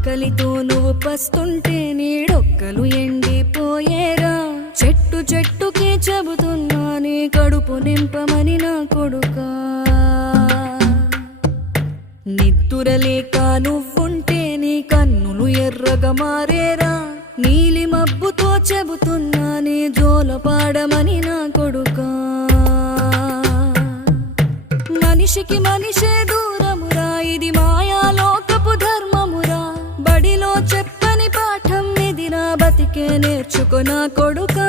ఆకలితో నువ్వు పస్తుంటే నీడొక్కలు ఎండిపోయేరా. చెట్టు చెట్టుకే చెబుతున్నా నీ కడుపు నింపమని నా కొడుకా. నిద్దురలేక నువ్వుంటే నీ కన్నులు ఎర్రగా మారేరా. నీలి మబ్బుతో చెబుతున్నా నీ జోల పాడమని నా కొడుకా. మనిషికి మనిషే దూరమురా, ఇది మాయాలోకపు ధర్మమురా. బడిలో చెప్పని పాఠం ఇదిరా, బతికే నేర్చుకో నా కొడుకా.